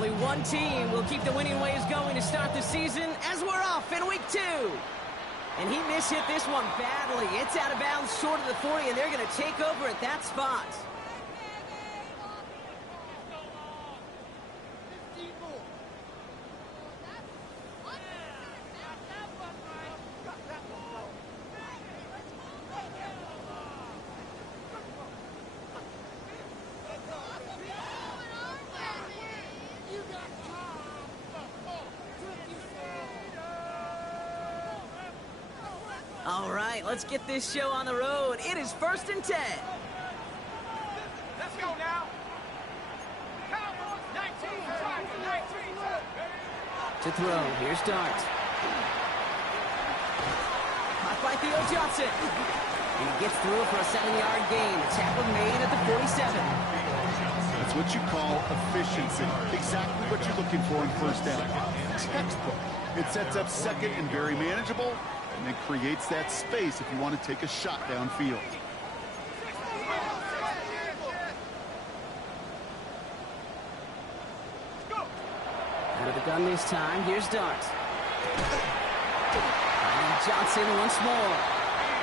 Only one team will keep the winning ways going to start the season as we're off in week 2. And he mishit this one badly. It's out of bounds short of the 40, and they're going to take over at that spot. All right, let's get this show on the road. It is 1st and 10. Let's go now. Cowboys 19, 19. To throw, here's Dart. Caught by Theo Johnson. And he gets through for a 7-yard gain. The tackle made at the 47. That's what you call efficiency. Exactly what you're looking for in first down. Textbook. It sets up second and very manageable, and it creates that space if you want to take a shot downfield. Out of the gun this time, here's Dart. And Johnson once more.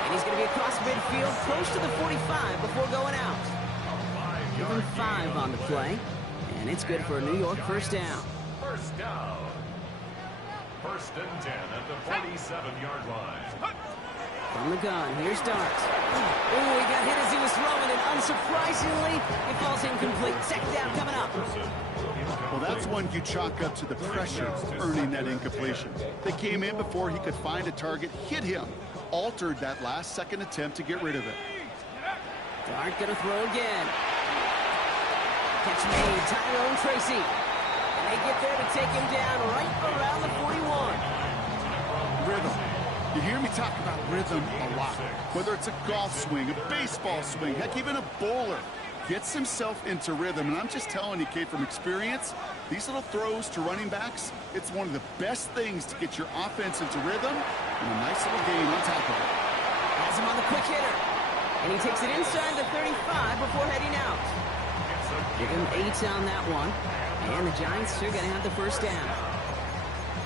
And he's going to be across midfield, close to the 45 before going out. Give him 5 on the play, and it's good for a New York first down. First down. 1st and 10 at the 47-yard line. From the gun, here's Dart. Oh, he got hit as he was throwing, and unsurprisingly, it falls incomplete. 2nd down coming up. Well, that's one you chalk up to the pressure earning that incompletion. They came in before he could find a target, hit him, altered that last-second attempt to get rid of it. Dart gonna throw again. Catch made, Tyrone Tracy. And they get there to take him down right around the 41. Rhythm. You hear me talk about rhythm a lot. Whether it's a golf swing, a baseball swing, heck, even a bowler gets himself into rhythm. And I'm just telling you, kid, from experience, these little throws to running backs, it's one of the best things to get your offense into rhythm and a nice little gain on top of it. Has him on the quick hitter. And he takes it inside the 35 before heading out. Give him 8 on that one. And the Giants are going to have the first down.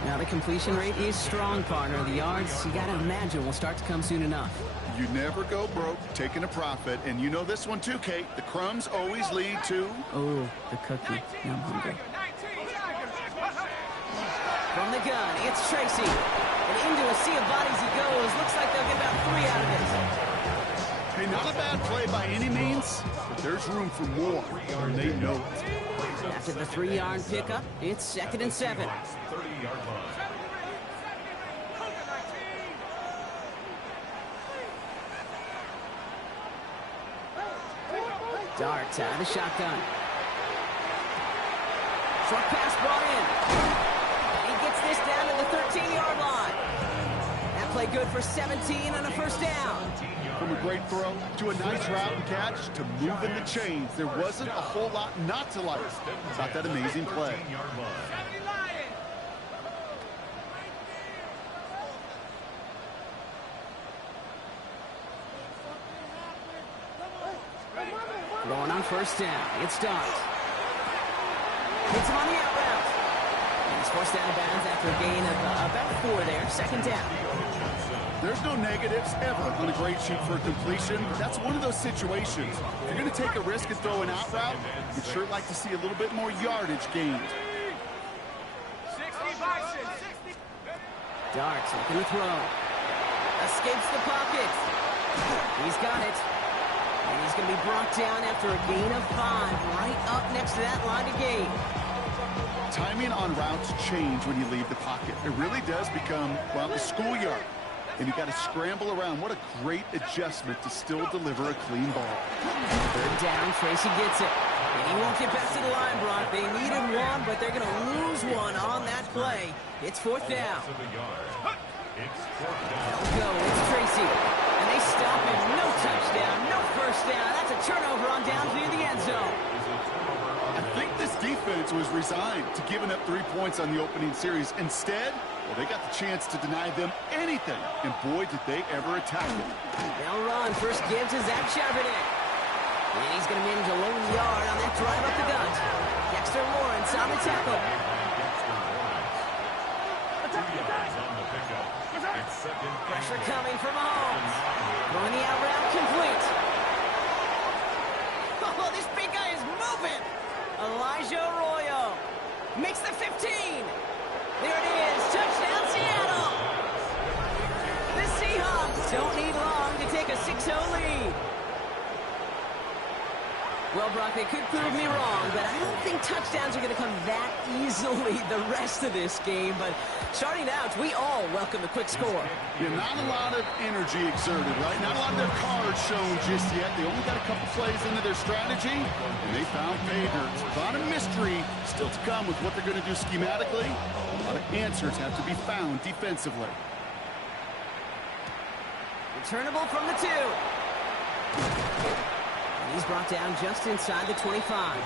Now the completion rate is strong, partner. The yards, you got to imagine, will start to come soon enough. You never go broke taking a profit. And you know this one too, Kate. The crumbs always lead to... Oh, the cookie. Now I'm hungry. From the gun, it's Tracy. And into a sea of bodies he goes. Looks like they'll get about 3 out of it. Hey, not a bad play by any means, but there's room for more, and they know it. After the 3-yard pickup, it's 2nd and 7. 30-yard line. Dart out of the shotgun. Short pass brought in. He gets this down to the 13-yard line. That play good for 17 and a first down. From a great throw to a nice route and catch to moving the chains, there wasn't a whole lot not to like about that amazing play. Going on first down, it's Dart. Hits him on the out route. And he's forced out of bounds after a gain of about 4 there. 2nd down. There's no negatives ever on a great sheet for a completion. That's one of those situations. If you're going to take a risk and throw an out route, you'd sure like to see a little bit more yardage gained. 60 Bison, 60. Dart looking to throw. Escapes the pocket. He's got it. And he's going to be brought down after a gain of 5 right up next to that line of gain. Timing on routes change when you leave the pocket. It really does become, well, the schoolyard. And you got to scramble around. What a great adjustment to still deliver a clean ball. 3rd down, Tracy gets it. And he won't get back to the line, Brock. They needed 1, but they're going to lose 1 on that play. It's 4th down. They'll go. It's Tracy. And they stop him. No touchdown, no first down. That's a turnover on downs near the end zone. I think this defense was resigned to giving up 3 points on the opening series. Instead, well, they got the chance to deny them anything. And boy, did they ever attack it. They'll run. First give to Zach Charbonnet. And he's going to manage a lone yard on that drive up the gut. Dexter Lawrence on the tackle. Pressure coming from Mahomes. Throwing the out route complete. Oh, this big guy is moving. Elijah Arroyo makes the 15. There it is. Touchdown, Seattle. The Seahawks don't need long to take a 6-0 lead. Well, Brock, they could prove me wrong, but I don't think touchdowns are going to come that easily the rest of this game. But starting out, we all welcome the quick score. Yeah, not a lot of energy exerted, right? Not a lot of their cards shown just yet. They only got a couple plays into their strategy, and they found pay dirt. A lot of mystery still to come with what they're going to do schematically. A lot of answers have to be found defensively. Returnable from the 2. And he's brought down just inside the 25.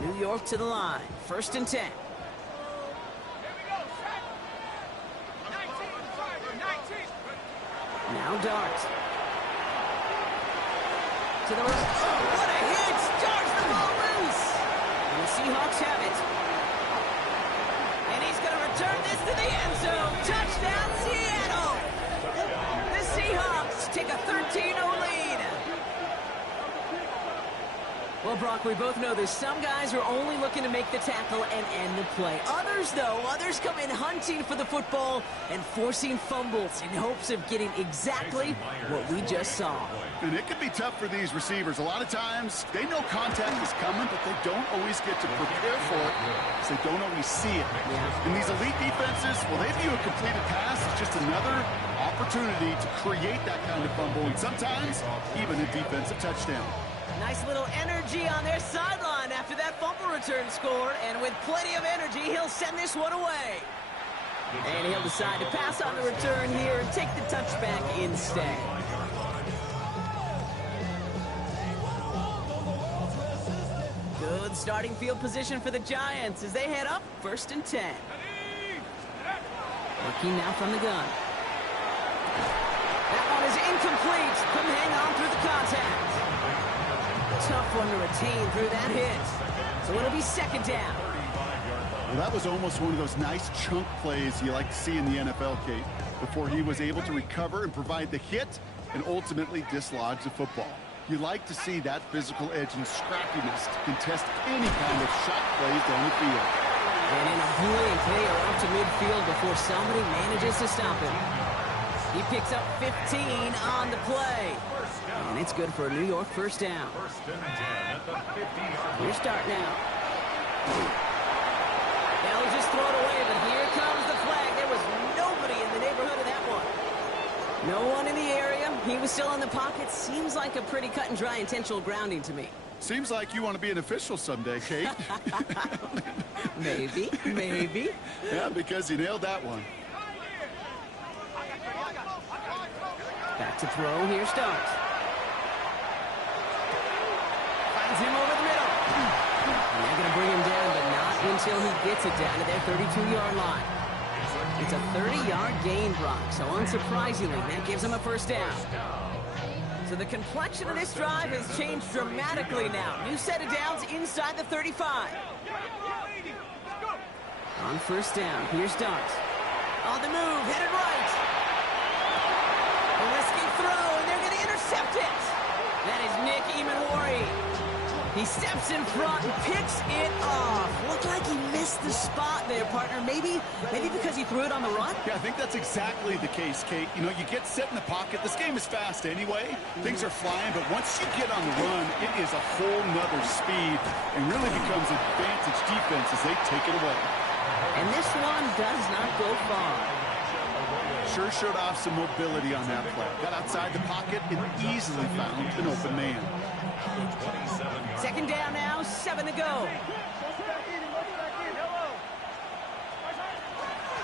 New York to the line. 1st and 10. Now Dart. To the right. Oh, what a hit! Starts the ball loose! And the Seahawks have it. And he's going to return this to the end zone. Touchdown, Seattle! The Seahawks take a 13-0 lead. Well, Brock, we both know there's some guys who are only looking to make the tackle and end the play. Others, though, come in hunting for the football and forcing fumbles in hopes of getting exactly what we just saw. And it can be tough for these receivers. A lot of times, they know contact is coming, but they don't always get to prepare for it because they don't always see it. And these elite defenses, well, they view a completed pass as just another opportunity to create that kind of fumble, and sometimes even a defensive touchdown. Nice little energy on their sideline after that fumble return score, and with plenty of energy, he'll send this one away. And he'll decide to pass on the return here and take the touchback instead. Good starting field position for the Giants as they head up 1st and 10. Working now from the gun. That one is incomplete. Couldn't hang on through the contact. Tough one to retain through that hit. So it'll be 2nd down. Well, that was almost one of those nice chunk plays you like to see in the NFL, Kate, before he was able to recover and provide the hit and ultimately dislodge the football. You like to see that physical edge and scrappiness to contest any kind of shot plays down the field. And in a blink, they are up to midfield before somebody manages to stop him. He picks up 15 on the play. And it's good for a New York 1st down. Here's Dart now. They'll just throw it away, but here comes the flag. There was nobody in the neighborhood of that one. No one in the area. He was still in the pocket. Seems like a pretty cut and dry intentional grounding to me. Seems like you want to be an official someday, Kate. Maybe. Yeah, because you nailed that one. Back to throw. Here's Dart. Finds him over the middle. And they're going to bring him down, but not until he gets it down to their 32-yard line. It's a 30-yard gain, Brock, so unsurprisingly, that gives him a 1st down. So the complexion of this drive has changed dramatically now. New set of downs inside the 35. On 1st down, here's Dart. On the move, headed right. A risky throw, and they're going to intercept it. That is Nick Emanwari. He steps in front and picks it off. Looked like he missed the spot there, partner. Maybe because he threw it on the run? Yeah, I think that's exactly the case, Kate. You know, you get set in the pocket. This game is fast anyway. Things are flying, but once you get on the run, it is a whole nother speed and really becomes advantage defense as they take it away. And this one does not go far. Sure showed off some mobility on that play. Got outside the pocket and easily found an open man. 2nd down now, 7 to go.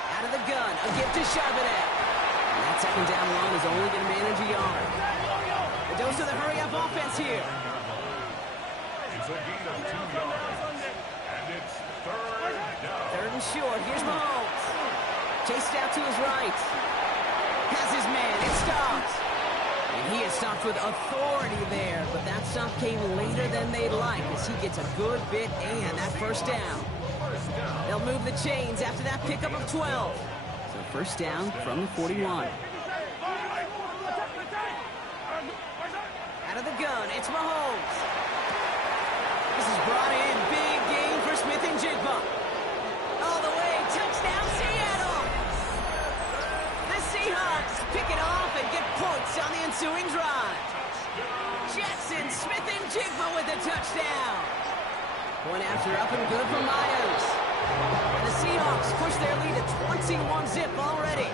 Out of the gun, a gift to Charbonnet. And that 2nd down run is only going to manage a yard. A dose of the hurry-up offense here. It's a gain of 2 yards. And it's Third and short. Here's Mahomes. Chased out to his right. Has his man. It stops. And he is stopped with authority there, but that stop came later than they'd like as he gets a good bit and that first down. They'll move the chains after that pickup of 12. So first down from the 41. Out of the gun, it's Mahomes. This is brought in. Big game for Smith and Jigba. All the way, touchdown Seattle. The Seahawks pick it off and get points on the ensuing drive. Jackson, Smith and Jigba with the touchdown. Point after up and good for Myers. And the Seahawks push their lead to 21-zip already.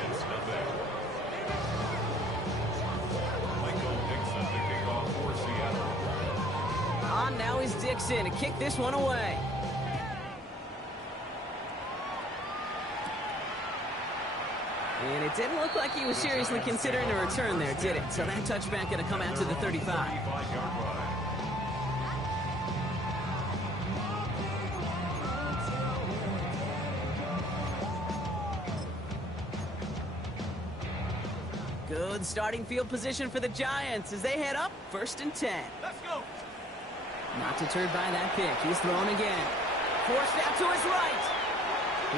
On now is Dixon to kick this one away. And it didn't look like he was seriously considering a return there, did it? So that touchback going to come out to the 35. Good starting field position for the Giants as they head up first and 10. Let's go. Not deterred by that pick. He's thrown again. Forced out to his right.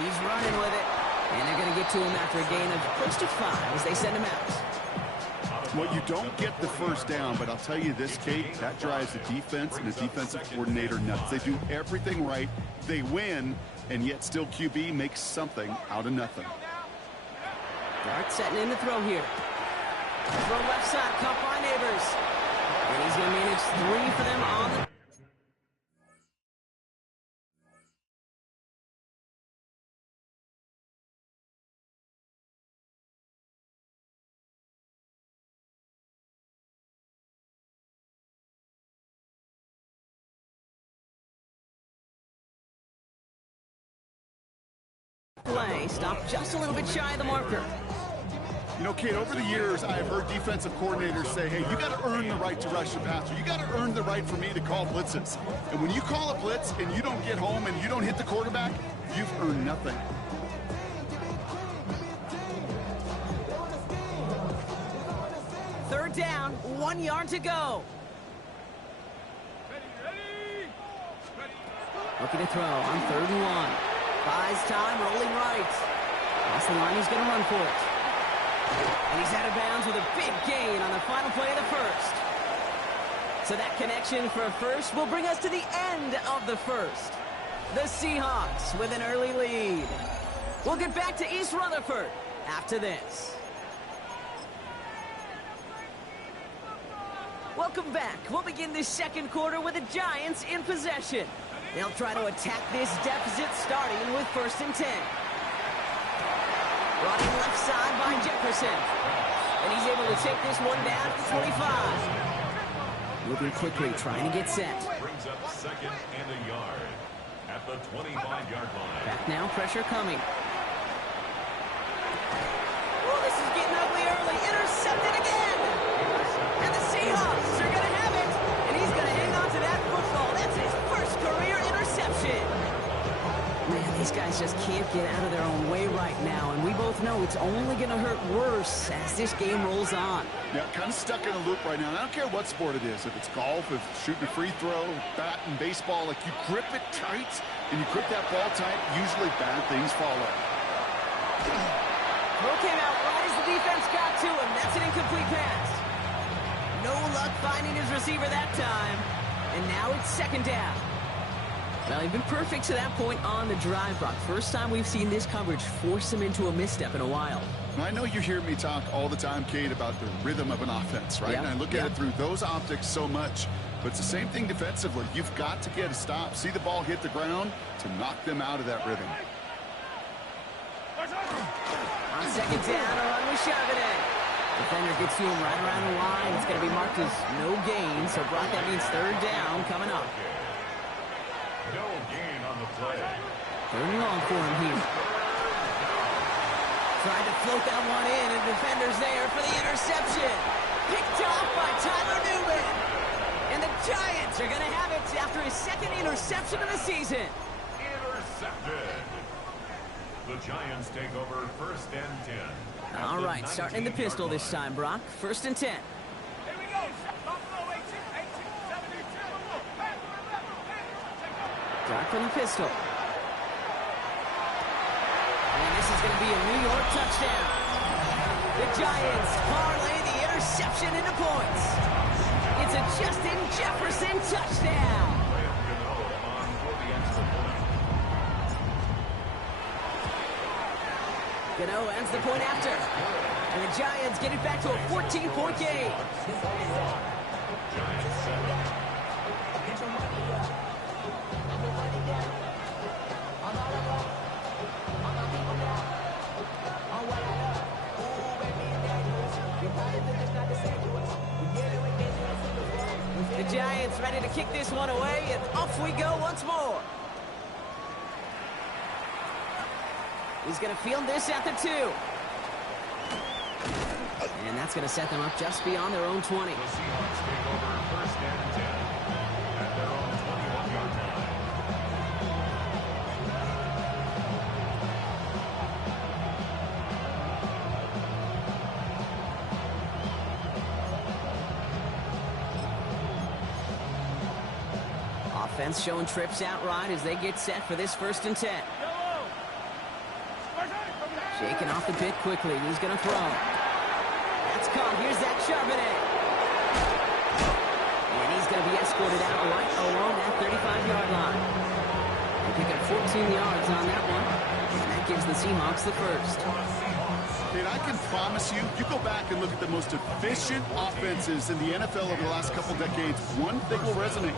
He's running with it. And they're going to get to him after a gain of close to 5 as they send him out. Well, you don't get the first down, but I'll tell you this, Kate, that drives the defense and the defensive coordinator nuts. They do everything right. They win, and yet still QB makes something out of nothing. Dart setting in the throw here. Throw left side, caught by Neighbors. And he's going to manage 3 for them on the... play. Stopped just a little bit shy of the marker. You know, Kate, over the years, I've heard defensive coordinators say, hey, you got to earn the right to rush the passer. You got to earn the right for me to call blitzes. And when you call a blitz and you don't get home and you don't hit the quarterback, you've earned nothing. Third down, 1 yard to go. Looking to throw on 3rd and 1. Buys time, rolling right. Across the line, he's going to run for it. And he's out of bounds with a big gain on the final play of the first. So that connection for a first will bring us to the end of the first. The Seahawks with an early lead. We'll get back to East Rutherford after this. Welcome back. We'll begin this second quarter with the Giants in possession. They'll try to attack this deficit starting with 1st and 10. Running left side by Jefferson. And he's able to take this one down at the 25. Moving quickly, trying to get set. Brings up 2nd and a yard at the 25-yard line. Back now, pressure coming. Oh, this is getting ugly early. Intercepted again. And the Seahawks are going to have it. And he's going to hang on to that football. That's his first career interception. Man, these guys just can't get out of their own way right now. And we both know it's only going to hurt worse as this game rolls on. Yeah, kind of stuck in a loop right now. And I don't care what sport it is. If it's golf, if shooting a free throw, bat and baseball, like you grip it tight and you grip that ball tight, usually bad things follow. Throw came out right as the defense got to him. That's an incomplete pass. No luck finding his receiver that time. And now it's 2nd down. Well, he's been perfect to that point on the drive, Brock. First time we've seen this coverage force him into a misstep in a while. I know you hear me talk all the time, Kate, about the rhythm of an offense, right? Yep. And I look at it through those optics so much. But it's the same thing defensively. You've got to get a stop, see the ball hit the ground to knock them out of that rhythm. On 2nd down, a run with Charbonnet. Defender gets to him right around the line. It's going to be marked as no gain. So, Brock, that means 3rd down coming up. No gain on the play. 3rd and long for him here. Tried to float that one in, and defender's there for the interception. Picked off by Tyler Newman. And the Giants are going to have it after his 2nd interception of the season. intercepted. The Giants take over 1st and 10. All right, starting in the pistol this time, Brock. 1st and 10. Here we go. Buffalo 18, 72. Start from the pistol. And this is going to be a New York touchdown. The Giants parlay the interception into points. It's a Justin Jefferson touchdown. Gano ends the point after. And the Giants get it back to a 14-point game. The Giants ready to kick this one away, and off we go once more. He's going to field this at the 2. And that's going to set them up just beyond their own 20. The Seahawks take over 1st and 10 at their own 21-yard line. Offense showing trips out right as they get set for this 1st and 10. Shaking off the bit quickly. He's going to throw. That's caught. Here's that Charbonnet. And he's going to be escorted out right along that 35-yard line. They pick up 14 yards on that one. And that gives the Seahawks the first. And I can promise you, you go back and look at the most efficient offenses in the NFL over the last couple decades, one thing will resonate.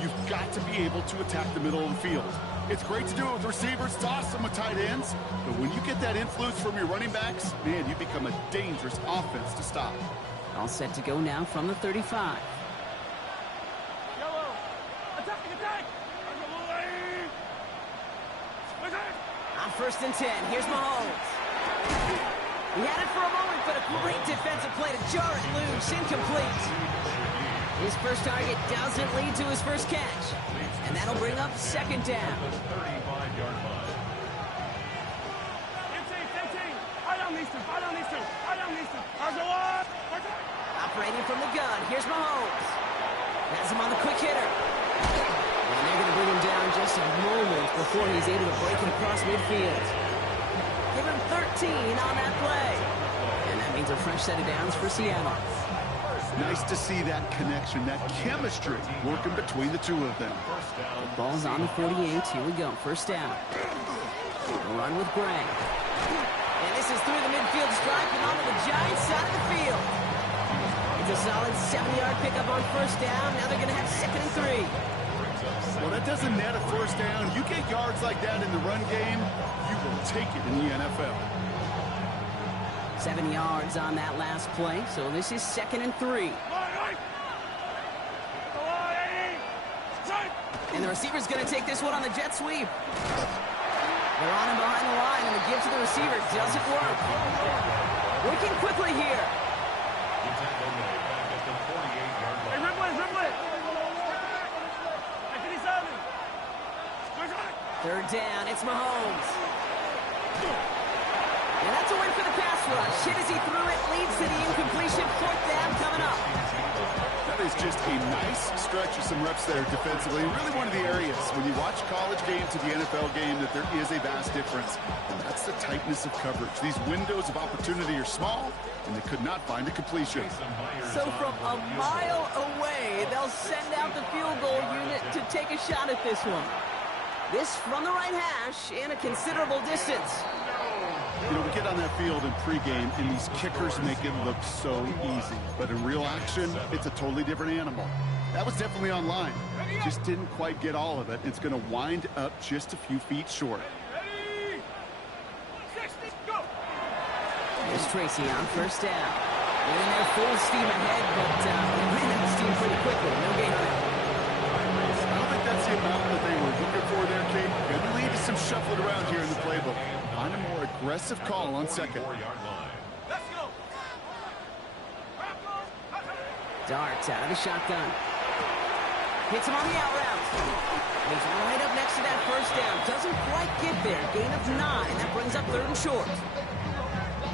You've got to be able to attack the middle of the field. It's great to do it with receivers, toss them with tight ends, but when you get that influence from your running backs, man, you become a dangerous offense to stop. All set to go now from the 35. Yellow. Attack. On 1st and 10, here's Mahomes. He had it for a moment, but a great defensive play to jar it loose, incomplete. His first target doesn't lead to his first catch, and that'll bring up 2nd down. 35-yard line. 15. I don't need to. Operating from the gun, here's Mahomes. Has him on the quick hitter. And they're going to bring him down just a moment before he's able to break it across midfield. Give him 13 on that play. And that means a fresh set of downs for Seattle. Nice to see that connection, that chemistry working between the two of them. The ball's on the 48. Here we go. 1st down. Run with Gray. And this is through the midfield stripe and onto the Giants side of the field. It's a solid 7-yard pickup on 1st down. Now they're going to have 2nd and 3. Well, that doesn't net a 1st down. You get yards like that in the run game, you will take it in the NFL. 7 yards on that last play, so this is 2nd and 3. And the receiver's going to take this one on the jet sweep. They're on him behind the line, and the give to the receiver doesn't work. Working quickly here. Hey, Ripley. 3rd down, it's Mahomes. And that's a win for the pass rush. Hit as he threw it, leads to the incompletion. 4th down coming up. That is just a nice stretch of some reps there defensively. And really one of the areas when you watch college game to the NFL game that there is a vast difference. And that's the tightness of coverage. These windows of opportunity are small, and they could not find a completion. So from a mile away, they'll send out the field goal unit to take a shot at this one. This from the right hash and a considerable distance. You know, we get on that field in pregame, and these kickers make it look so easy. But in real action, it's a totally different animal. That was definitely online. Just didn't quite get all of it. It's going to wind up just a few feet short. Ready? 60, go! Here's Tracy on 1st down. And in there full steam ahead, but they ran out of steam pretty quickly. No gain on it. I don't think that's the amount that they were looking for there, Kate. Going to lead to some shuffling around here in the playbook. On a more aggressive call on 2nd. Let's go! Darts out of the shotgun. Hits him on the out route. He's right up next to that 1st down. Doesn't quite might get there. Gain of 9. That brings up 3rd and short.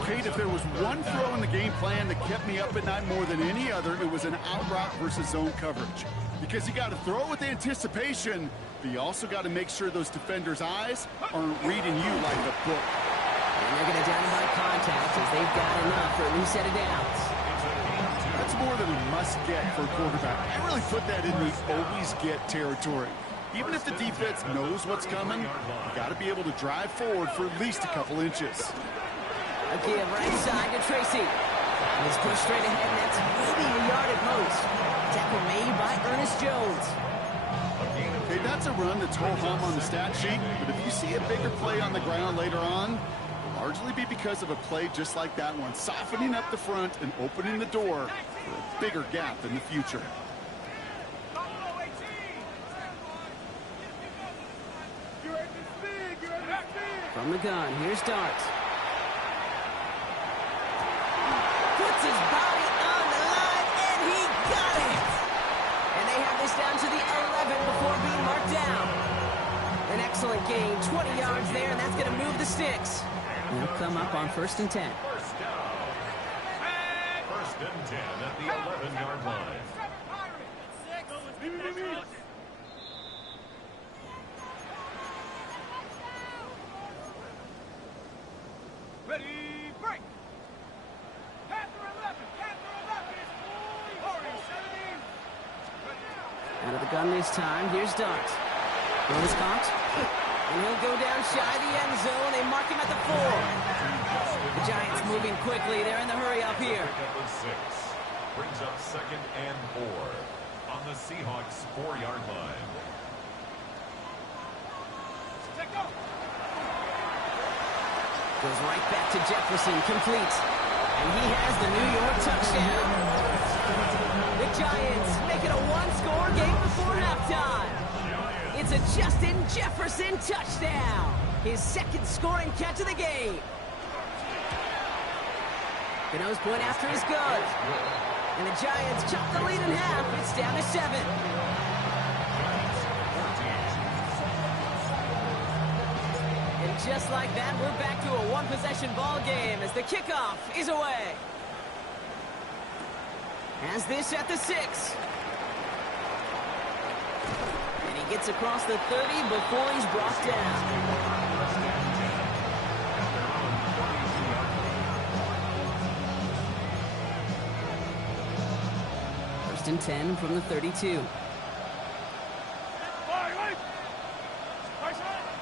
Kate, if there was one throw in the game plan that kept me up at night more than any other, it was an out route versus zone coverage. Because you got to throw with anticipation, but you also got to make sure those defenders' eyes aren't reading you like a book. And they're going to down him by contact as they've got enough for a new set of downs. That's more than a must-get for a quarterback. I really put that in the always-get territory. Even if the defense knows what's coming, you got to be able to drive forward for at least a couple inches. A give right side to Tracy. He's pushed straight ahead, and that's maybe a yard at most. Tackle made by Ernest Jones. Okay, that's a run that's ho-hum on the stat sheet, but if you see a bigger play on the ground later on, it'll largely be because of a play just like that one, softening up the front and opening the door for a bigger gap in the future. From the gun, here's Dart. Puts his body on the line, and he got it! And they have this down to the 11 before being marked down. An excellent gain, 20 yards there, and that's going to move the sticks. They'll come up on 1st and 10. First down. 1st and 10 at the 11-yard line. Ready, break! Panther 11! Panther 11! Hurry, 17! Out of the gun this time, here's Dart. Goes caught, and he'll go down shy of the end zone. They mark him at the 4. The Giants moving quickly. They're in the hurry up here. Pick up a 6. Brings up 2nd and 4 on the Seahawks 4-yard line. Take go! Goes right back to Jefferson, complete. And he has the New York touchdown. The Giants make it a one-score game before halftime. It's a Justin Jefferson touchdown. His 2nd scoring catch of the game. Gano's point after is good. And the Giants chop the lead in half. It's down to 7. And just like that, we're back to a one-possession ball game as the kickoff is away. Has this at the 6. And he gets across the 30 before he's brought down. First and 10 from the 32.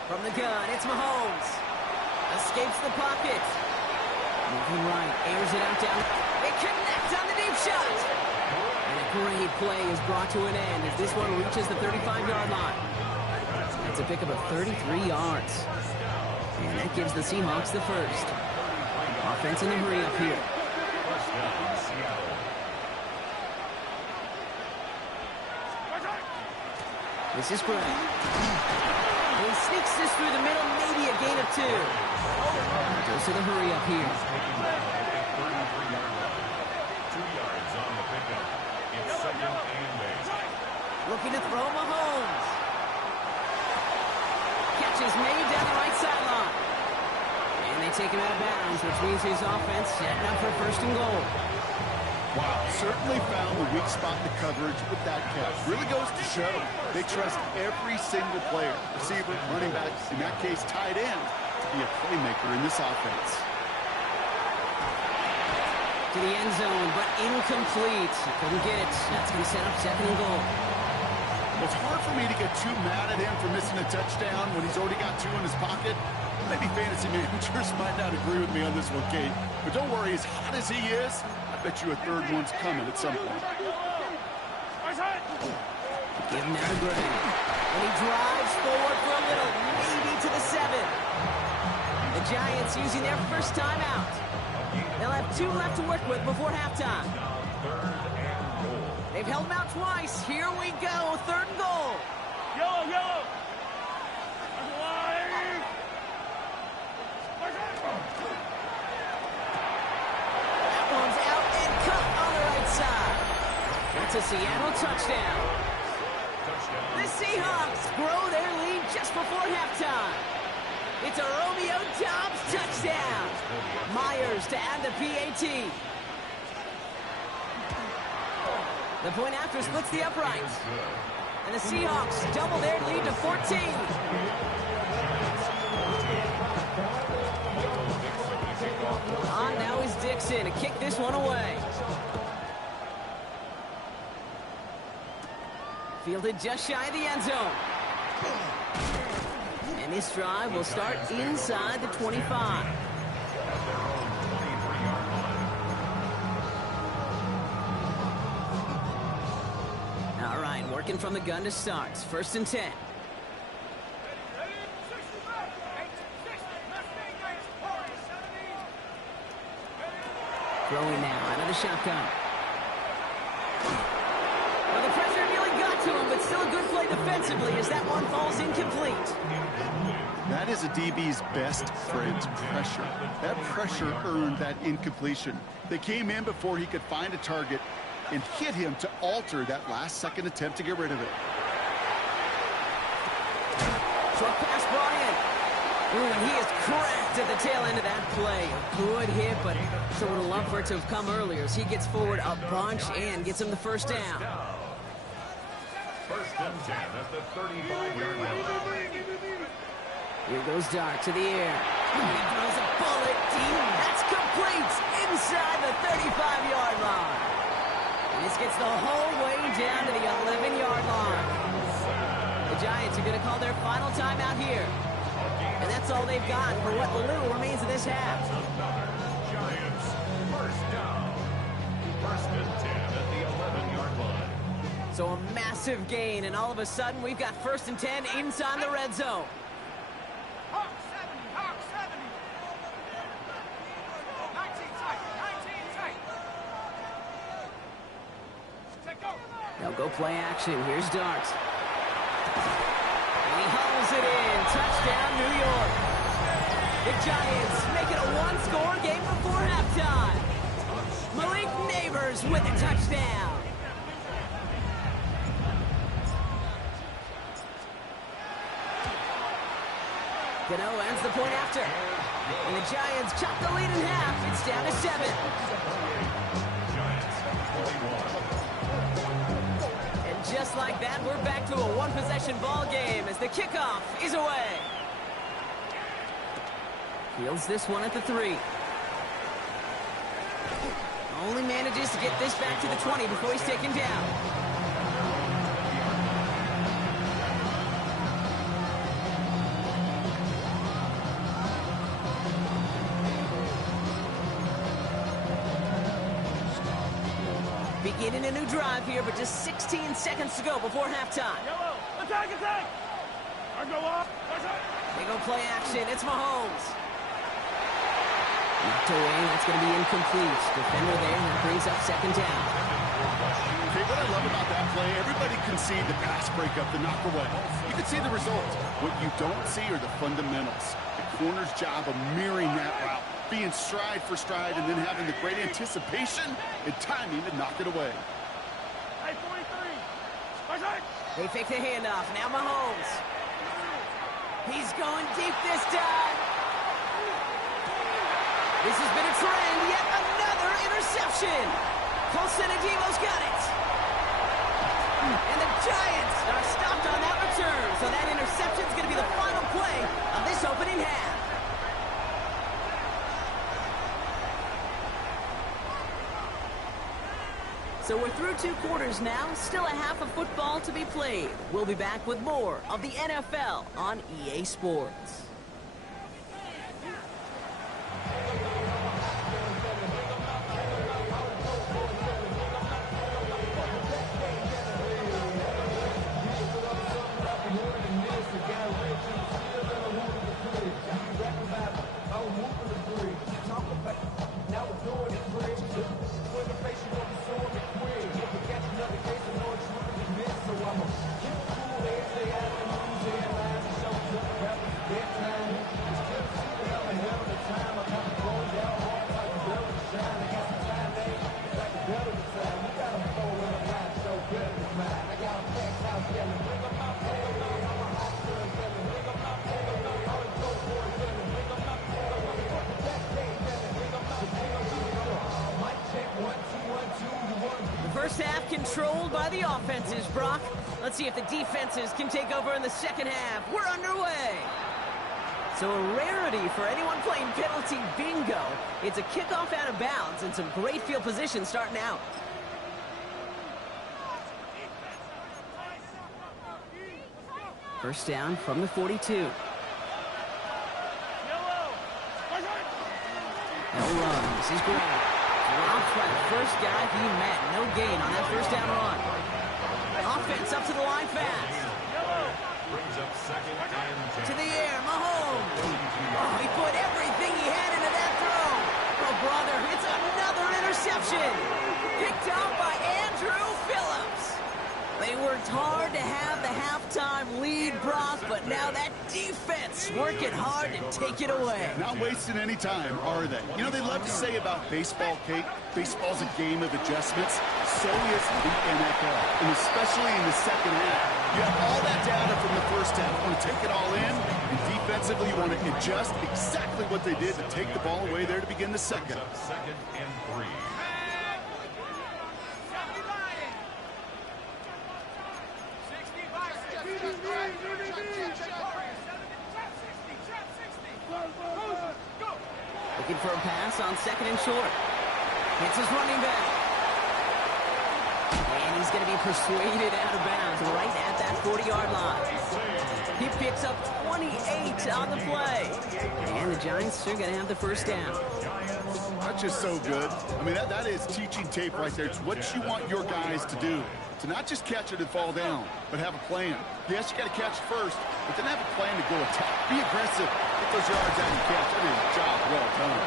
From the gun, it's Mahomes. Escapes the pocket. Moving right, airs it out down. They connect on the deep shot. And a great play is brought to an end as this one reaches the 35-yard line. That's a pickup of 33 yards. And that gives the Seahawks the first. Offense in the hurry up here. This is Gray. And he sneaks this through the middle, maybe a gain of 2. Goes to the hurry up here. 2 yards on the pickup. It's 2nd and 8. Looking to throw Mahomes. Catch is made down the right sideline. And they take him out of bounds, which means his offense setting up for 1st and goal. Wow, certainly found the weak spot in the coverage with that catch. Really goes to show they trust every single player, receiver, running back, in that case tight end, to be a playmaker in this offense. To the end zone, but incomplete. Couldn't get it. That's going to set up 2nd and goal. It's hard for me to get too mad at him for missing a touchdown when he's already got 2 in his pocket. Maybe fantasy managers might not agree with me on this one, Kate. But don't worry, as hot as he is, I bet you a 3rd one's coming at some point. Give him now to Gray. And he drives forward for a little, maybe to the 7. The Giants using their first timeout. They'll have 2 left to work with before halftime. 3rd and goal. They've held him out twice. Here we go, 3rd and goal. Yellow, yellow! That one's out and cut on the right side. That's a Seattle touchdown. The Seahawks grow their lead just before halftime. It's a Romeo Doubs touchdown. Myers to add the PAT. The point after splits the uprights. And the Seahawks double their lead to 14. On now is Dixon to kick this one away. Fielded just shy of the end zone. And this drive will start inside the 25. All right, working from the gun to start. 1st and 10. Throwing now out of the shotgun. Well, the pressure nearly got to him, but still a good play defensively as that one falls incomplete. That is a DB's best friend, pressure. That pressure earned that incompletion. They came in before he could find a target and hit him to alter that last-second attempt to get rid of it. Short pass brought in. Ooh, and he is cracked at the tail end of that play. A good hit, but so would have loved for it to have come earlier as he gets forward a bunch and gets him the first down. 1st and 10 at the 35-yard line. Here goes Dart to the air. He throws a bullet deep. That's complete inside the 35-yard line. And this gets the whole way down to the 11-yard line. The Giants are going to call their final timeout here. And that's all they've got for what little remains of this half. Giants, 1st down. 1st and 10 at the 11-yard line. So a massive gain, and all of a sudden we've got 1st and 10 inside the red zone. Hawk 70, Hawk 70. 19 tight, 19 tight. Take go. Now go play action. Here's Dart. And he hauls it in. Touchdown, New York. The Giants make it a one-score game before halftime. Malik Neighbors with a touchdown. Gano ends the point after. And the Giants chop the lead in half. It's down to 7. And just like that, we're back to a one-possession ball game as the kickoff is away. Fields this one at the 3. Only manages to get this back to the 20 before he's taken down. Beginning a new drive here, but just 16 seconds to go before halftime. Yellow, attack, attack. I go up. They go play action. It's Mahomes. Knocked away. That's going to be incomplete. Defender there that brings up 2nd down. Okay, what I love about that play, everybody can see the pass breakup, the knock away. You can see the result. What you don't see are the fundamentals. The corner's job of mirroring that route, being stride for stride, and then having the great anticipation and timing to knock it away. Hey, 43. They fake the handoff. Now Mahomes. He's going deep this time. This has been a trend. Yet another interception. Colson Adebo's got it. And the Giants are stopped on that return. So that interception is going to be the final play of this opening half. So we're through 2 quarters now. Still a half of football to be played. We'll be back with more of the NFL on EA Sports. controlled by the offenses, Brock. Let's see if the defenses can take over in the second half. We're underway. So a rarity for anyone playing penalty bingo. It's a kickoff out of bounds and some great field position starting out. First down from the 42. He'll run. This is Grant. Dropped by the first guy he met. No gain on that first down run. Offense up to the line fast. Brings up second and 10. To the air, Mahomes. Oh, he put everything he had into that throw. Oh, brother, it's another interception. Picked up by Andrew Phillips. They worked hard to have the halftime lead, Brock, but now that defense working hard to take it away. Not wasting any time, are they? You know, they love to say about baseball, Kate, baseball's a game of adjustments. So is the NFL, and especially in the second half. You have all that data from the first half. You want to take it all in, and defensively you want to adjust exactly what they did to take the ball away there to begin the second. Second and 3. Looking for a pass on second and short. Hits his running back. And he's going to be persuaded out of bounds right at that 40-yard line. He picks up 28 on the play. And the Giants are going to have the first down. That's just so good. I mean, that is teaching tape right there. It's what you want your guys to do. To not just catch it and fall down, but have a plan. Yes, you got to catch it first, but then have a plan to go attack. Be aggressive. Get those yards out and catch. That is a job well done.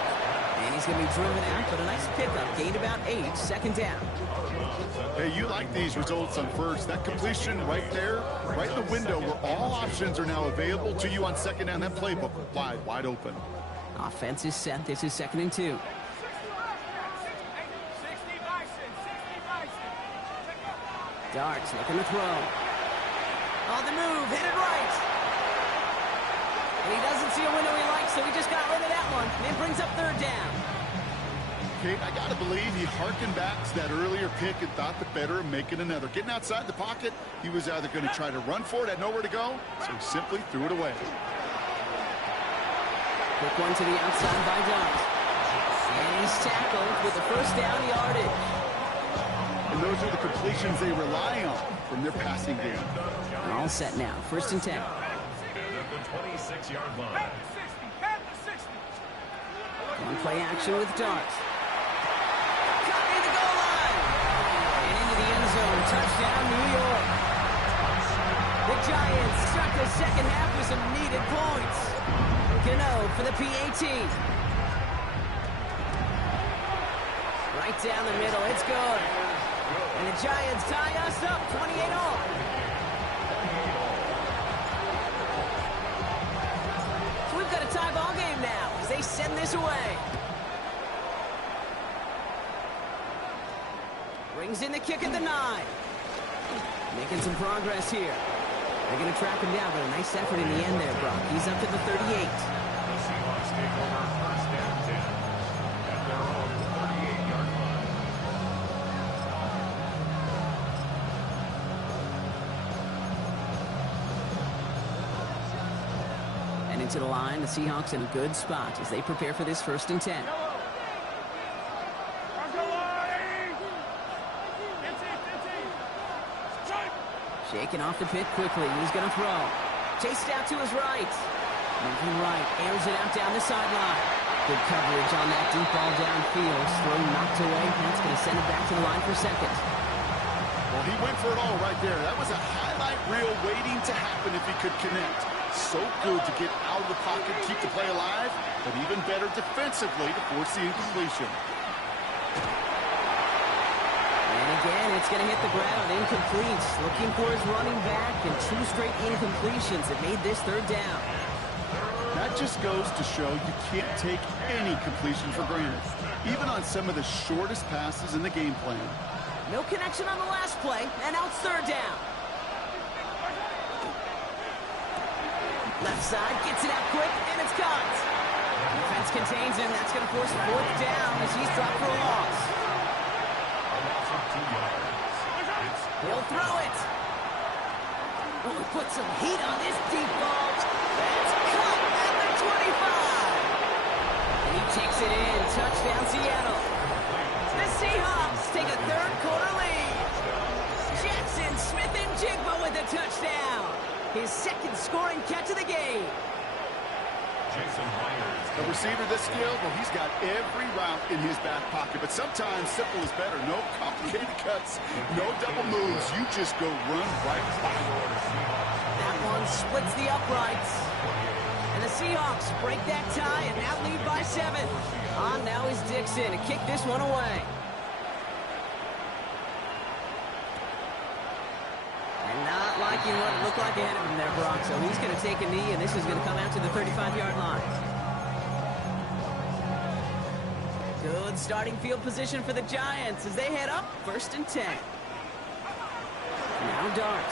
And he's going to be driven out, but a nice pickup. Gained about 8, second down. Hey, you like these results on first. That completion right there, right in the window where all options are now available to you on second down. That playbook wide open. Offense is set. This is second and 2. Darts looking to throw. On the move, hit it right. And he doesn't see a window he likes, so he just got rid of that one. And it brings up third down. Kate, I got to believe he harkened back to that earlier pick and thought the better of making another. Getting outside the pocket, he was either going to try to run for it, had nowhere to go, so he simply threw it away. Quick one to the outside by Dart. And he's tackled with the first down yardage. And those are the completions they rely on from their passing game. They're all set now. First and 10. And at the 26-yard line. One play action with Dart. Caught near the goal line. And into the end zone. Touchdown, New York. The Giants start the second half with some needed points. Gano for the PAT. Right down the middle. It's good. And the Giants tie us up 28 all. So we've got a tie ball game now as they send this away. Brings in the kick at the 9. Making some progress here. They're going to track him down, but a nice effort in the end there, Brock. He's up to the 38. The Seahawks take over first and 10 at their own 38-yard line. And into the line, the Seahawks in a good spot as they prepare for this first and 10. Shaking off the pit quickly. He's going to throw. Chased out to his right. Moving right. Airs it out down the sideline. Good coverage on that deep ball downfield. Throw knocked away. That's going to send it back to the line for second. Well, he went for it all right there. That was a highlight reel waiting to happen if he could connect. So good to get out of the pocket, keep the play alive, but even better defensively to force the incompletion. And again, it's going to hit the ground. Incomplete. Looking for his running back, and 2 straight incompletions that made this third down. That just goes to show you can't take any completion for granted, even on some of the shortest passes in the game plan. No connection on the last play, and now it's third down. Left side, gets it out quick, and it's caught. Defense contains him. That's going to force fourth down as he's dropped for a loss. A loss of 2 yards. He'll throw it. Oh, he put some heat on this deep ball. That's caught at the 25. And he takes it in. Touchdown, Seattle. The Seahawks take a third-quarter lead. Jackson Smith-Njigba with a touchdown. His second scoring catch of the game. Jason Myers. The receiver this skilled, well, he's got every route in his back pocket, but sometimes simple is better. No complicated cuts, no double moves. You just go run right by. That one splits the uprights. And the Seahawks break that tie and now lead by 7. On now is Dixon to kick this one away. And not liking what it looked like ahead of him there, Brock. So he's going to take a knee, and this is going to come out to the 35-yard line. Good starting field position for the Giants as they head up 1st and 10. Now Dart.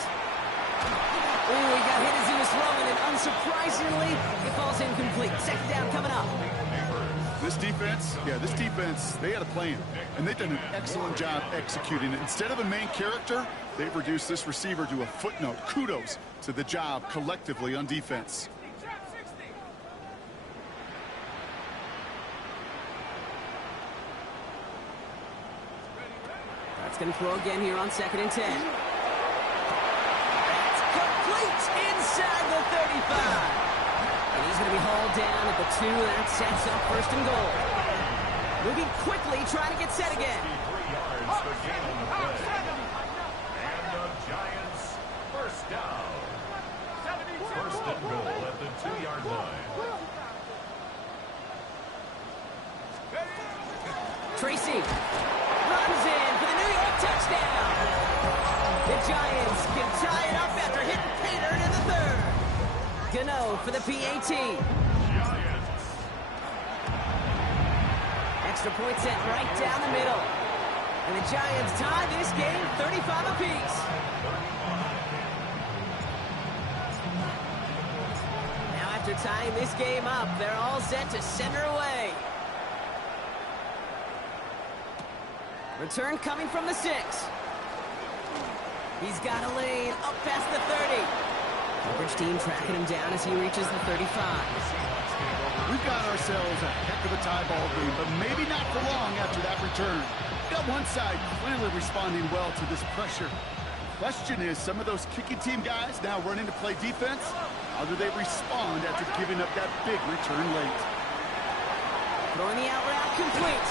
Oh, he got hit as he was throwing, and unsurprisingly, it falls incomplete. Second down coming up. This defense, they had a plan, and they've done an excellent job executing it. Instead of a main character, they've reduced this receiver to a footnote. Kudos to the job collectively on defense. That's going to throw again here on 2nd and 10. That's complete inside the 35. And he's going to be hauled down at the 2. That sets up 1st and goal. Moving quickly, trying to get set again. 3 yards to gain on the play. And the Giants first down. 1st and goal at the 2-yard line. Tracy runs in for the New York touchdown. The Giants can tie it up after hitting Pater in the 3rd. Gano for the PAT. Giants. Extra point set right down the middle. And the Giants tie this game 35 apiece. Now after tying this game up, they're all set to center away. Return coming from the 6. He's got a lane up past the 30. Coverage team tracking him down as he reaches the 35. We've got ourselves a heck of a tie ball game, but maybe not for long after that return. Got one side clearly responding well to this pressure. Question is, some of those kicking team guys now running to play defense, how do they respond after giving up that big return late? Throwing the out route complete.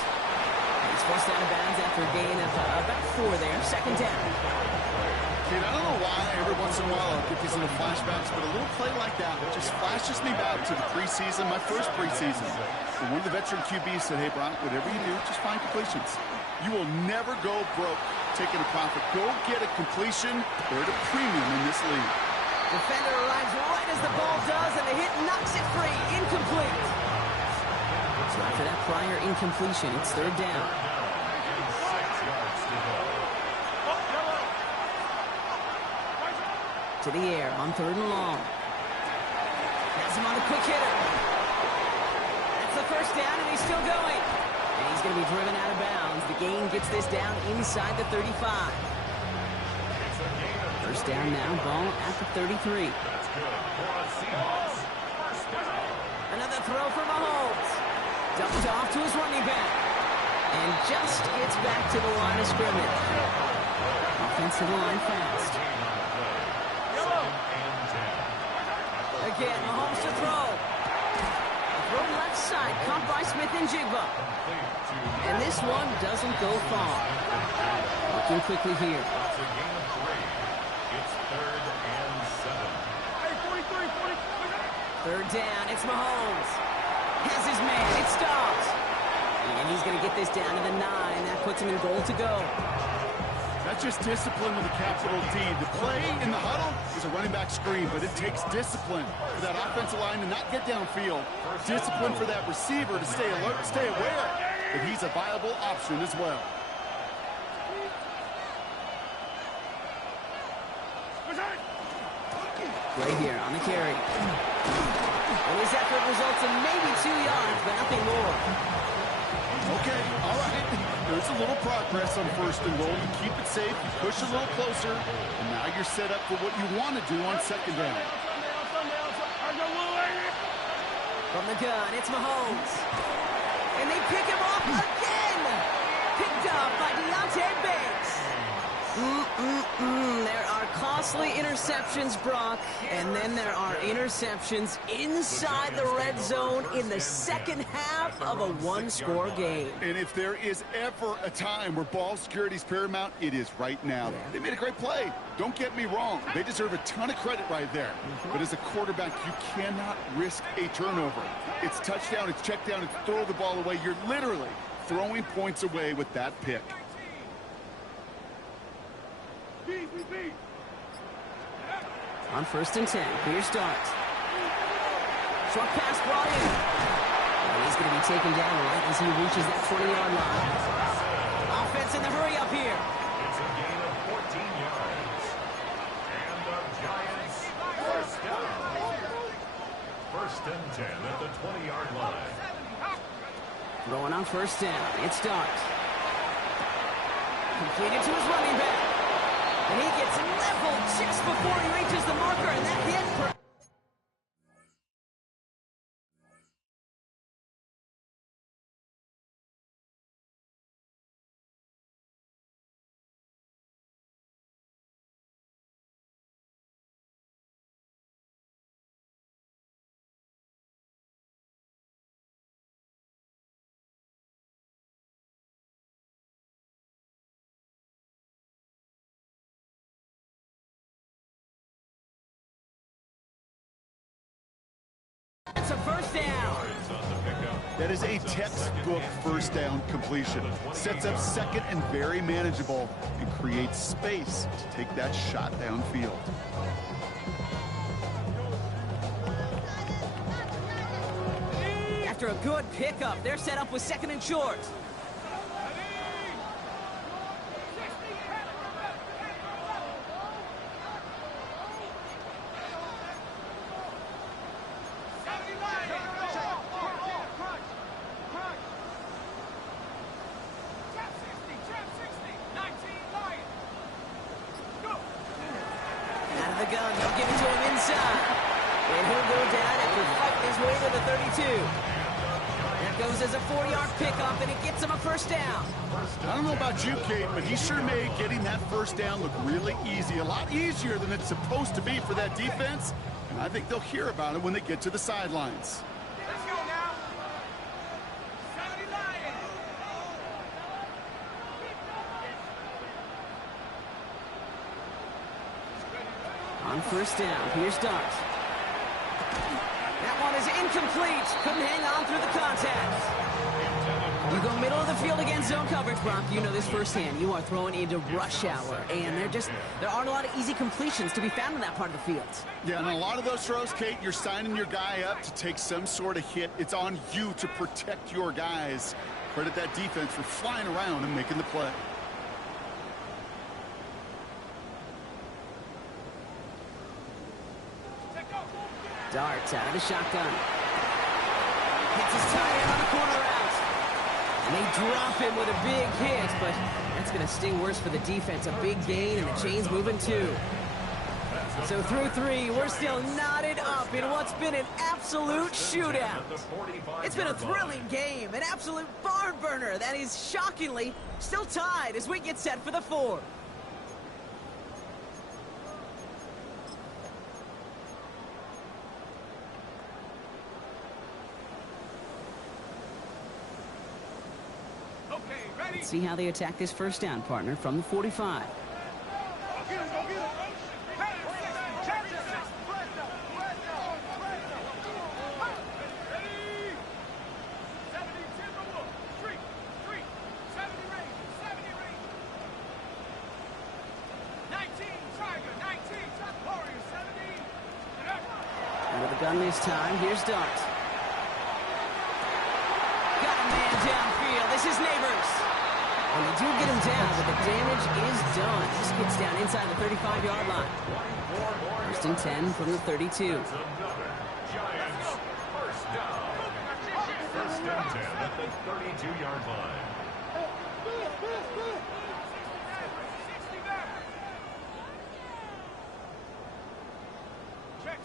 He's forced out of bounds after a gain of about 4 there. 2nd down. Kid, I don't know why every once in a while I'll get these little flashbacks, but a little play like that just flashes me back to the preseason, my first preseason. And one of the veteran QBs said, hey, Brock, whatever you do, just find completions. You will never go broke taking a profit. Go get a completion. They're at a premium in this league. Defender arrives right as the ball does, and the hit knocks it free. Incomplete. So after that prior incompletion, it's 3rd down. To the air on 3rd and long. Has him on a quick hitter. That's the 1st down, and he's still going. And he's going to be driven out of bounds. The gain gets this down inside the 35. 1st down now, ball at the 33. Another throw for Mahomes. Dumped off to his running back. And just gets back to the line of scrimmage. Offensive line fast. Again, Mahomes to throw. Throw left side, caught by Smith-Njigba. And this one doesn't go far. Looking quickly here. It's a gain of 3. It's 3rd and 7. 3rd down, it's Mahomes. Has his man, it stops. And he's going to get this down to the 9. That puts him in goal to go. That's just discipline with a capital D. The play in the huddle is a running back screen, but it takes discipline for that offensive line to not get downfield. Discipline for that receiver to stay alert, stay aware that he's a viable option as well. Right here on the carry. And his effort results in maybe 2 yards, but nothing more. Okay, all right. There's a little progress on first and goal. You keep it safe, you push a little closer, and now you're set up for what you want to do on second down. From the gun, it's Mahomes. And they pick him off again! Picked up by Deontay Banks. There are costly interceptions, Brock, and then there are interceptions inside the red zone in the second half of a one-score game. And if there is ever a time where ball security is paramount, it is right now. They made a great play. Don't get me wrong. They deserve a ton of credit right there. But as a quarterback, you cannot risk a turnover. It's touchdown, it's check down, it's throw the ball away. You're literally throwing points away with that pick. On first and 10, here's Starks. Short pass brought in. And he's going to be taken down right as he reaches that 20-yard line. Offense in the hurry up here. It's a gain of 14 yards. And the Giants first down. First and 10 at the 20-yard line. Throwing on first down, it's Starks. Completed to his running back. And he gets leveled just before he reaches the marker, and that hit. It's a first down. That is a textbook first down completion. Sets up second and very manageable and creates space to take that shot downfield. After a good pickup, they're set up with second and short. As a 4-yard pickup, and it gets him a first down. I don't know about you, Kate, but he sure made getting that first down look really easy. A lot easier than it's supposed to be for that defense. And I think they'll hear about it when they get to the sidelines. Let's go now. 70 Lions. On first down, here's Starks. That one is incomplete. Couldn't hang on through the contact. You go middle of the field against zone coverage, Brock. You know this firsthand. You are throwing into rush hour, and there aren't a lot of easy completions to be found in that part of the field. Yeah, and a lot of those throws, Kate, you're signing your guy up to take some sort of hit. It's on you to protect your guys. Credit that defense for flying around and making the play. Darts out of the shotgun. Hits his tight end on the corner out. And they drop him with a big hit, but that's going to sting worse for the defense. A big gain, and the chain's moving too. So through 3, we're still knotted up in what's been an absolute shootout. It's been a thrilling game, an absolute barn burner that is shockingly still tied as we get set for the 4th. Let's see how they attack this first down, partner, from the 45. Under the gun this time, here's Darts. Got a man downfield. This is Neighbors. And they do get him down, but the damage is done. This gets down inside the 35-yard line. First and 10 from the 32. Giants first down. First and 10 at the 32-yard line. Check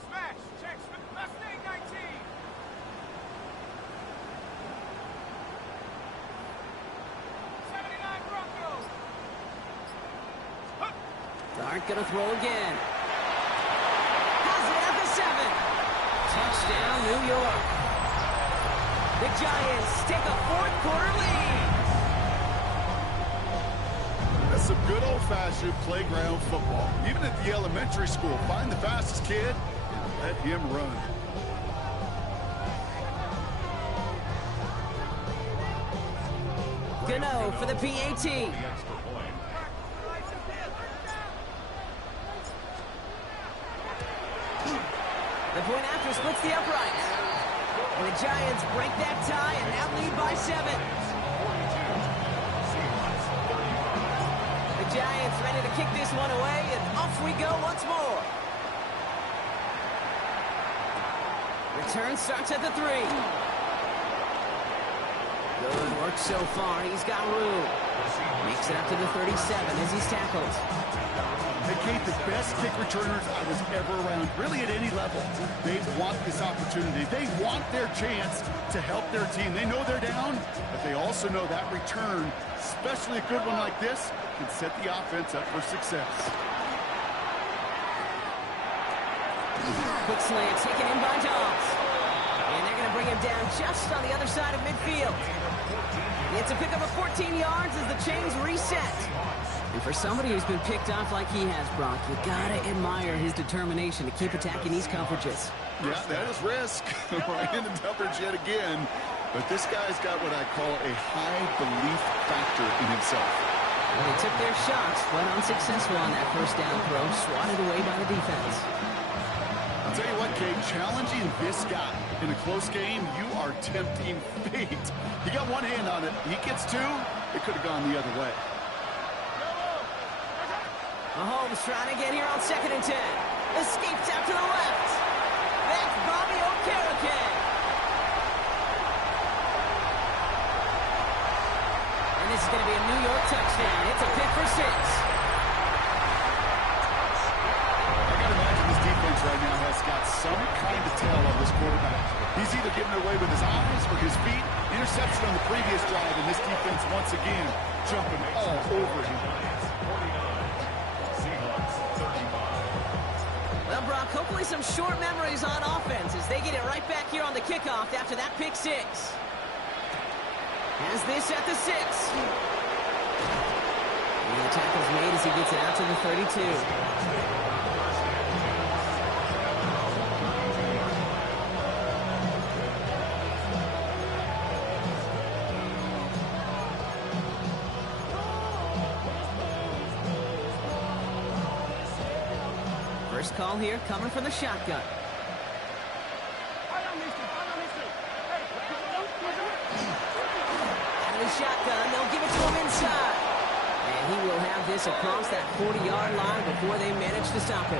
smash. Check smash. Mustang 19. Broncos. Dart gonna throw again. Has it at the 7. Touchdown, New York. The Giants take a fourth-quarter lead. That's some good old-fashioned playground football. Even at the elementary school, find the fastest kid and let him run. Gano for the PAT. The point after splits the uprights. And the Giants break that tie and now lead by 7. The Giants ready to kick this one away, and off we go once more. Return starts at the 3. Good work so far. He's got room. Makes it up to the 37 as he's tackled. They gave the best kick returners I was ever around, really at any level. They want this opportunity. They want their chance to help their team. They know they're down, but they also know that return, especially a good one like this, can set the offense up for success. Quick slant taken in by Dobbs. And they're going to bring him down just on the other side of midfield. It's a pickup of 14 yards as the chains reset. And for somebody who's been picked off like he has, Brock, you gotta admire his determination to keep attacking these coverages. Yeah, that is risk. Right in the coverage yet again. But this guy's got what I call a high belief factor in himself. Well, they took their shots, but unsuccessful on that first down throw, swatted away by the defense. I'll tell you what, Kate, challenging this guy in a close game, you are tempting fate. He got one hand on it. He gets two, it could have gone the other way. Mahomes trying to get here on 2nd and 10. Escapes out to the left. That's Bobby Okereke. And this is going to be a New York touchdown. It's a pick for 6. I got to imagine this defense right now has got some kind of tail on this quarterback. He's either getting away with his eyes or his feet. Interception on the previous drive, and this defense once again jumping all over him. Well, Brock, hopefully some short memories on offense as they get it right back here on the kickoff after that pick 6. Has this at the 6. And the tackle's made as he gets it out to the 32. First call here coming from the shotgun. Out of the shotgun, they'll give it to him inside. And he will have this across that 40-yard line before they manage to stop it.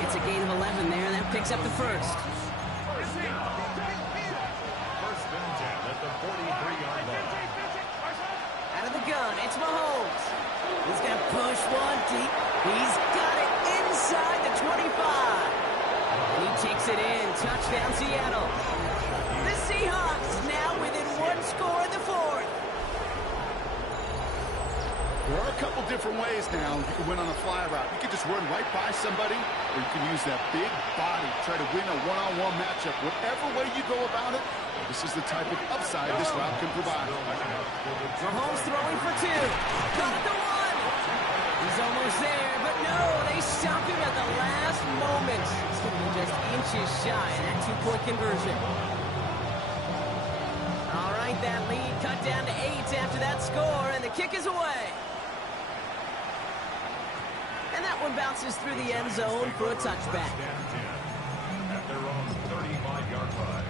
It's a gain of 11 there, and that picks up the first. First and 10 at the 43-yard line. Out of the gun, it's Mahomes. He's going to push one deep. He's got it inside the 25. And he takes it in. Touchdown, Seattle. The Seahawks now within one score in the 4th. There are a couple different ways now you can win on a fly route. You can just run right by somebody, or you can use that big body, try to win a one-on-one matchup. Whatever way you go about it, this is the type of upside this route can provide. Mahomes throwing for 2. Got the 1. He's almost there, but no, they stop him at the last moment. He's going to be just inches shy of that 2-point conversion. All right, that lead cut down to 8 after that score, and the kick is away. And that one bounces through the end zone for a touchback. At their own 35-yard line.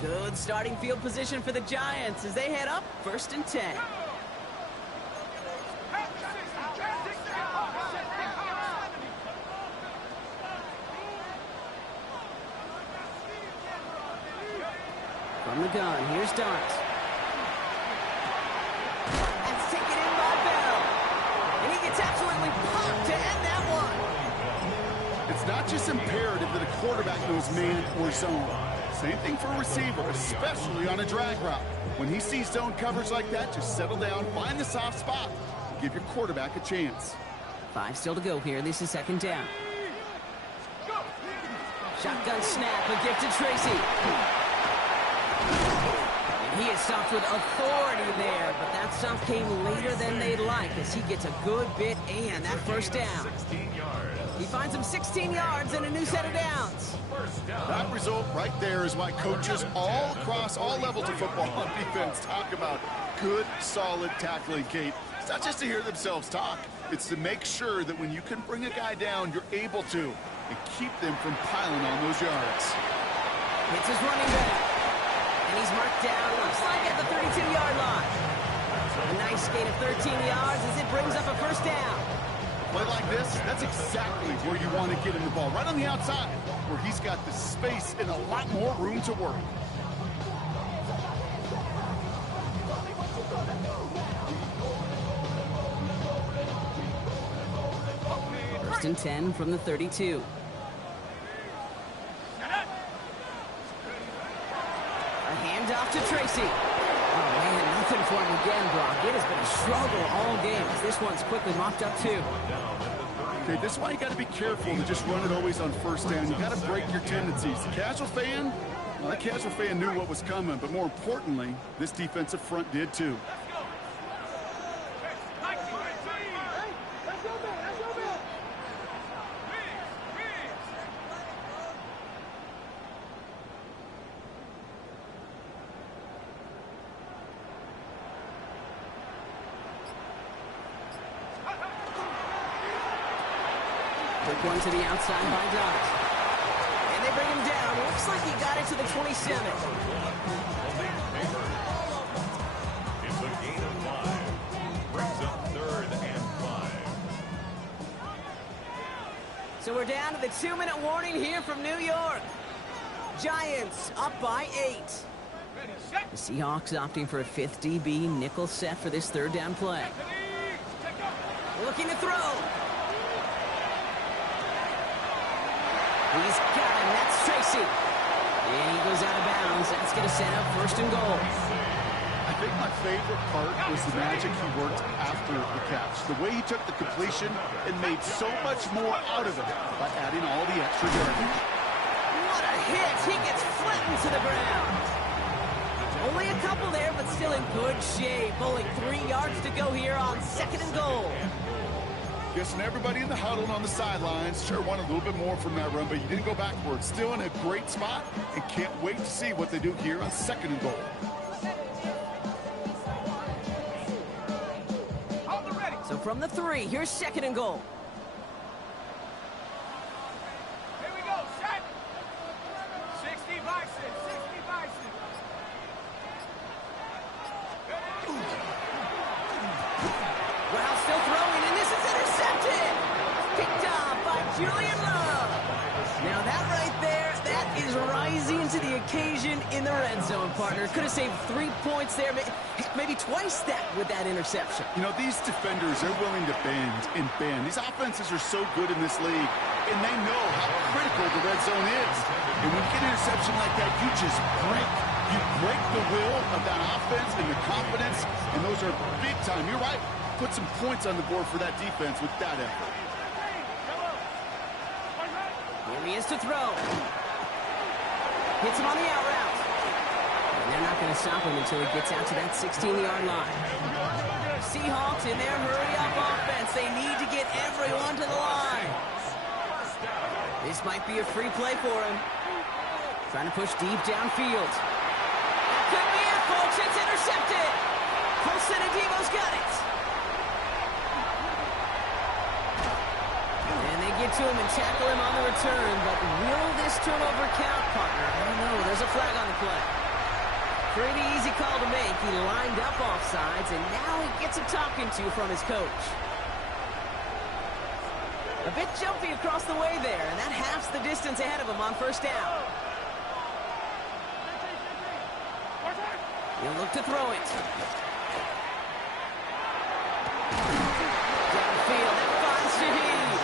Good starting field position for the Giants as they head up 1st and 10. From the gun, here's Dart. and that one. It's not just imperative that a quarterback knows man or zone. Same thing for a receiver, especially on a drag route. When he sees zone coverage like that, just settle down, find the soft spot, and give your quarterback a chance. 5 still to go here. This is second down. Shotgun snap, a gift to Tracy. And he is stopped with authority there, but that stop came later than they'd like as he gets a good bit and that first down. 16 yards. He finds him 16 yards and a new set of downs. First down. That result right there is why coaches all across all levels of football on defense talk about good, solid tackling, Kate. It's not just to hear themselves talk. It's to make sure that when you can bring a guy down, you're able to, and keep them from piling on those yards. Hits his running back. And he's marked down, looks like at the 32-yard line. A nice gain of 13 yards as it brings up a first down. Play like this, that's exactly where you want to get him the ball, right on the outside, where he's got the space and a lot more room to work. First and 10 from the 32. A handoff to Tracy. Oh, man, nothing for him again, Brock. It has been a struggle all game as this one's quickly mopped up, too. Okay, this is why you got to be careful to just run it always on first down. You got to break your tendencies. The casual fan, well, that casual fan knew what was coming, but more importantly, this defensive front did, too. Quick one to the outside by Dodd. And they bring him down. Looks like he got it to the 27. It's a gain of 5. Brings up 3rd and 5. So we're down to the 2-minute warning here from New York. Giants up by 8. The Seahawks opting for a 5th DB nickel set for this third down play. Looking to throw. He's got him. That's Tracy. And he goes out of bounds. That's going to set up 1st and goal. I think my favorite part was the magic he worked after the catch. The way he took the completion and made so much more out of it by adding all the extra yardage. What a hit. He gets flattened to the ground. Only a couple there, but still in good shape. Only 3 yards to go here on 2nd and goal. Guessing everybody in the huddle and on the sidelines sure wanted a little bit more from that run, but you didn't go backwards. Still in a great spot and can't wait to see what they do here on 2nd and goal. So from the 3, here's 2nd and goal. Here we go, set. 60 Bison, 60 Bison. Brown still throwing, and this is intercepted. Picked off by Julian Love. Now that right there, that is rising to the occasion in the red zone, partner. Could have saved 3 points there, maybe twice that with that interception. You know, these defenders, they're willing to bend and bend. These offenses are so good in this league, and they know how critical the red zone is. And when you get an interception like that, you just break. You break the will of that offense and the confidence, and those are big time. You're right. Put some points on the board for that defense with that effort. Here he is to throw. Hits him on the out route. And they're not going to stop him until he gets out to that 16-yard line. Seahawks in their hurry-up offense. They need to get everyone to the line. This might be a free play for him. Trying to push deep downfield. That could be it, folks. It's intercepted. Colson Adebo's got it. And they get to him and tackle him on the return, but will this turnover count, partner? I don't know. There's a flag on the play. Pretty easy call to make. He lined up offsides, and now he gets a talking to from his coach. A bit jumpy across the way there, and that halves the distance ahead of him on 1st down. He'll look to throw it. Downfield, it finds Shaheed.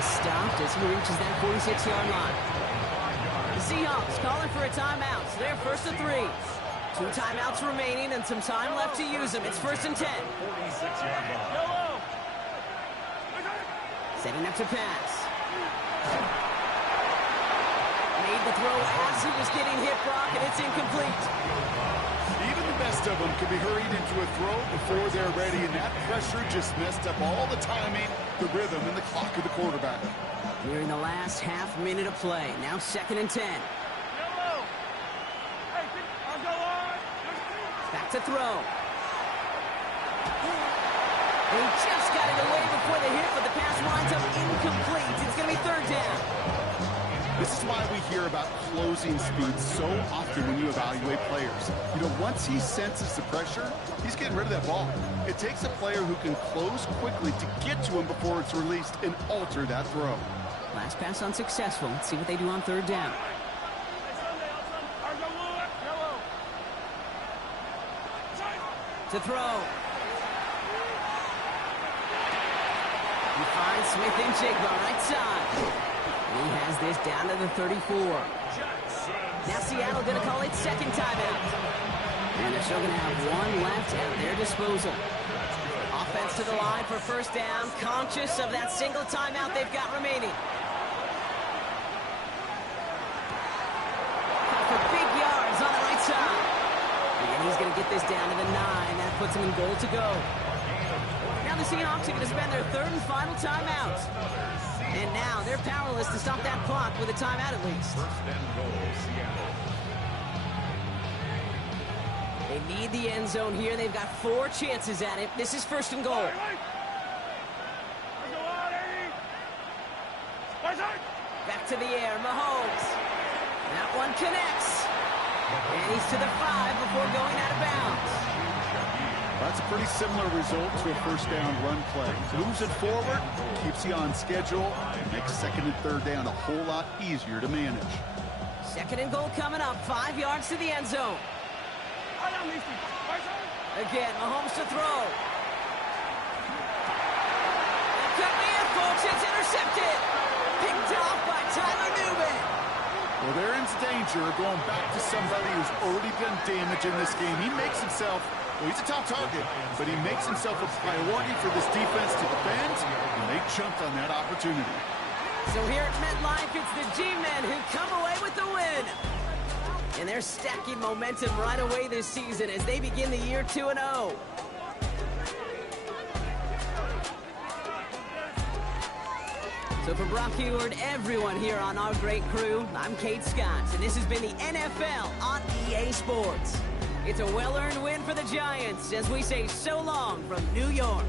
is stopped as he reaches that 46-yard line. The Seahawks calling for a timeout, so they're first and 3. 2 timeouts remaining and some time left to use them. It's first and 10. 46-yard line. Setting up to pass. Made the throw as he was getting hit, Brock, and it's incomplete. Even the best of them can be hurried into a throw before they're ready, and that pressure just messed up all the timing, the rhythm, and the clock of the quarterback. We're in the last half minute of play. Now second and 10. Back to throw. And he just got it away before the hit, but the pass winds up incomplete. It's going to be third down. This is why we hear about closing speed so often when you evaluate players. You know, once he senses the pressure, he's getting rid of that ball. It takes a player who can close quickly to get to him before it's released and alter that throw. Last pass unsuccessful. Let's see what they do on third down. To throw. He finds Smith-Njigba right side. And he has this down to the 34. Now Seattle going to call it second timeout. And they're still going to have one left at their disposal. Offense to the line for first down, conscious of that single timeout they've got remaining. For big yards on the right side. And he's going to get this down to the 9. That puts him in goal to go. Now the Seahawks are going to spend their third and final timeout. And now they're powerless to stop that clock with a timeout at least. First and goal, Seattle. They need the end zone here. They've got 4 chances at it. This is first and goal. Back to the air, Mahomes. That one connects. And he's to the 5 before going out of bounds. That's a pretty similar result to a first down run play. Moves it forward, keeps you on schedule, makes second and third down a whole lot easier to manage. Second and goal coming up, 5 yards to the end zone. Again, Mahomes to throw. It could be it, folks. It's intercepted. Picked off by Tyler Newman. Well, they're in danger of going back to somebody who's already done damage in this game. He makes himself, well, he's a top target, but he makes himself a priority for this defense to defend, and they jumped on that opportunity. So here at MetLife, it's the G-Men who come away with the win. And they're stacking momentum right away this season as they begin the year 2-0. So for Brock Huard, everyone here on our great crew, I'm Kate Scott, and this has been the NFL on EA Sports. It's a well-earned win for the Giants as we say so long from New York.